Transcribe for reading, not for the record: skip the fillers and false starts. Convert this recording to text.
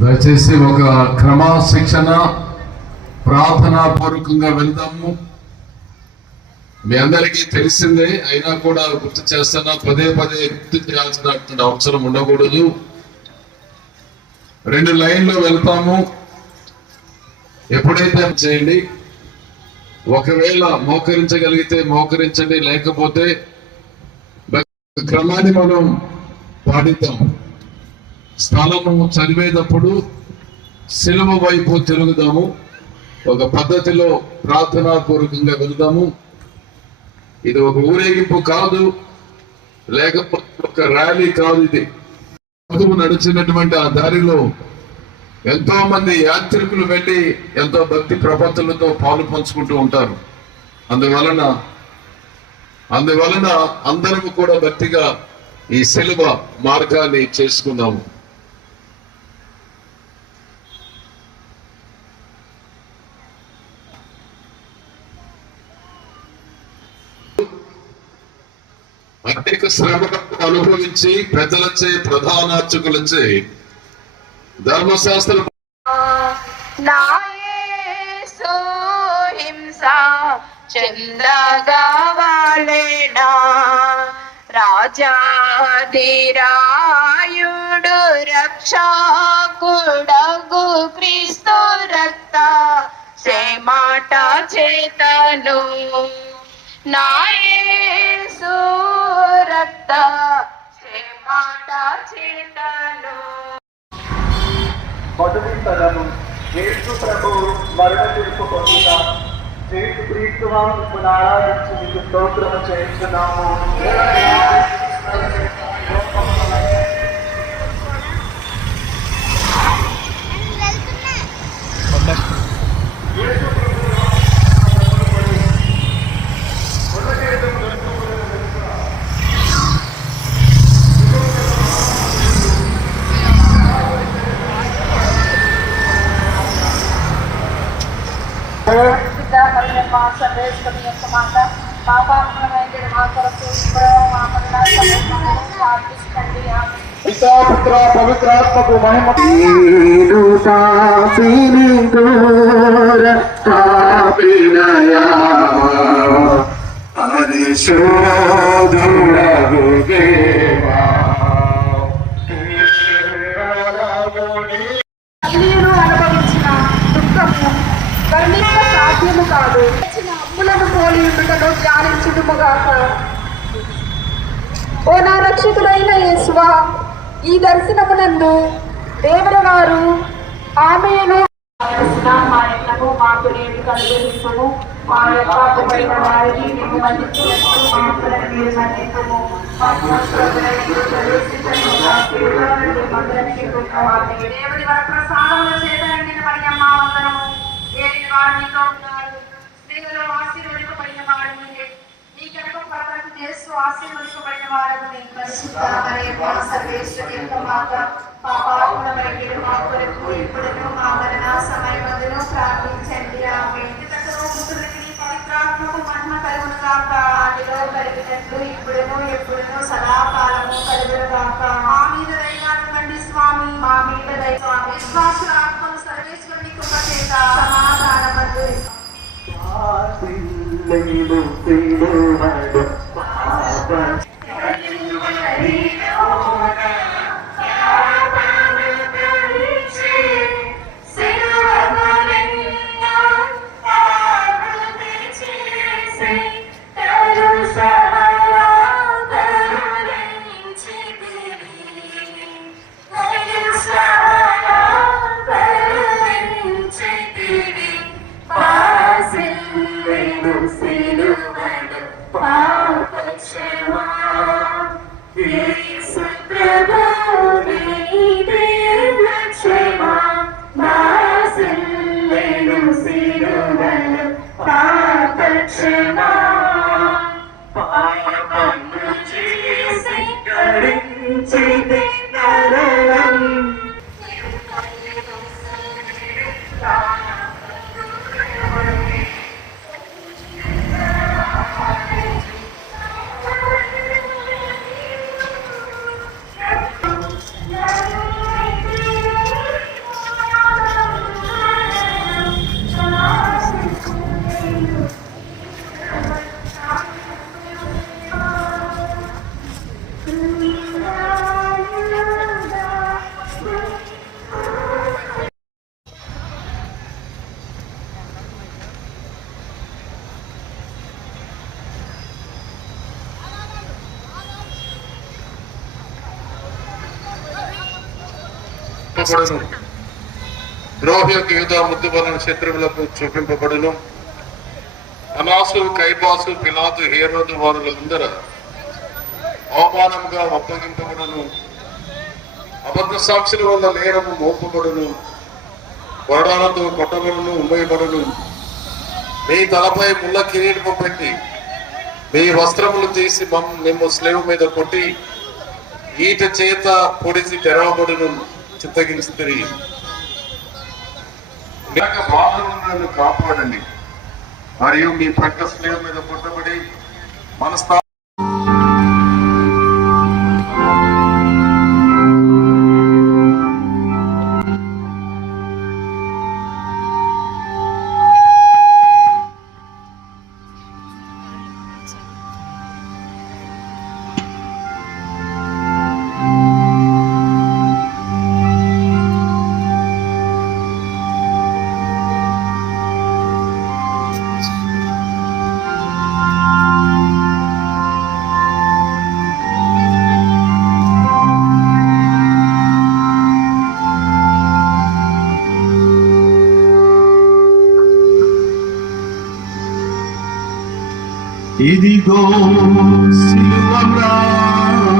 దయచేసి ఒక క్రమశిక్షణ ప్రార్థనాపూర్వకంగా వెళ్దాము. మీ అందరికీ తెలిసిందే, అయినా కూడా గుర్తు చేస్తున్నా, పదే పదే గుర్తు చేయాల్సినటువంటి అవసరం ఉండకూడదు. 2 లైన్లో వెళ్తాము. ఎప్పుడైతే చేయండి, ఒకవేళ మోకరించగలిగితే మోకరించండి, లేకపోతే క్రమాన్ని మనం పాటిద్దాం. స్థలము చదివేటప్పుడు సిలువ వైపు తిరుగుదాము. ఒక పద్ధతిలో ప్రార్థనాపూర్వకంగా వెళ్దాము. ఇది ఒక ఊరేగింపు కాదు, లేకపోతే ఒక ర్యాలీ కాదు. ఇది నడిచినటువంటి ఆ దారిలో ఎంతో మంది యాత్రికులు వెళ్ళి ఎంతో భక్తి ప్రపత్తులతో పాలు పంచుకుంటూ ఉంటారు. అందువలన అందరము కూడా భక్తిగా ఈ సిలువ మార్గాన్ని చేసుకుందాము. అనేక శ్రమలను అనుభవించి పెద్దలచే ప్రధానార్చకులచే ధర్మశాస్త్ర చందగావాలేనా రాజాధిరాయుడు రక్షకుడగు క్రీస్తు రక్త సేమాట చేతను నాయేసు రక్త సేమాట చేతను. మొదటి తరము యేసు ప్రభువు మరణ తీర్పు పొందిన యేసు క్రీస్తువా మిమ్మల్ని ఆరాధించి మీకు స్తోత్రము చేయించున్నాము. సర్వేశ్వరి యొక్క మాట పాపాత్మకమైన మా కొరకు ఇప్పుడు మా ప్రార్థించండి. పితాపుత్ర పవిత్రాత్మకు మహిమ. అనుభవించిన దుఃఖము వర్ణించ సాధ్యము కాదు. అమ్ములను పోలి ఉండుటను ధ్యానించుదుముగాక. ఓ నా రక్షకుడైన యేసువా, ఈ దర్శనమునందు దేవుని వారు ఆమెను మా యొక్క మాకు నేటి కలుగుతాము. మా యొక్క వారిని మేము మన్నించినట్టు మా మీరు మన్నించము. దేవుని వరప్రసాదముల చేత నిండిన మరియమ్మ వందనము. ఏలిన వారు మీతో ఉన్నారు, స్త్రీలలో ఆశీర్వదింపబడిన వాడు మీరే. మీ కనుక పరమకు చేస్తూ ఆశీర్వదింపబడిన వారు పరిశుద్ధ మరియమ్మ సర్వేశ్వరి యొక్క మాత పాపాత్ములమైన మా కొరకు ఇప్పుడును మా మరణ సమయమందును ప్రార్థించండి. ఆమేన్. పవిత్రాత్మకు మహిమ కలుగును గాక. ఆదిలో కలిగినట్లు ఇప్పుడును ఎప్పుడును సదాకాలము కలుగును గాక. మా మీద దయగానండి స్వామి, మా మీద దయ. విశ్వాసుల ఆత్మను సర్వేశ్వరుని కృప చేత సమాధానమందు చెప్పబడును. ద్రోహి యొక్క యూదా ముద్దు వలన శత్రువులకు చూపింపబడును. అనాసు, కైబాసు, పిలాతు, హేరోదు వారులందరూ అవమానంగా అప్పగింపబడును. అబద్ధ సాక్షుల వల్ల నేరము మోపబడును. కొరడాలతో కొట్టబడును, ఉమ్మయబడును. మీ తలపై ముళ్ళ కిరీటము పెట్టి మీ వస్త్రములు తీసి మేము స్లేవ్ మీద కొట్టి ఈట చేత పొడిసి తెరవబడును చిత్తగించి తిరిగి బాధలను కాపాడండి. మరియు మీ ప్రక్క స్లేవ్ మీద కొట్టబడి మనస్తా ఇదిగో సిలువ మ్రాను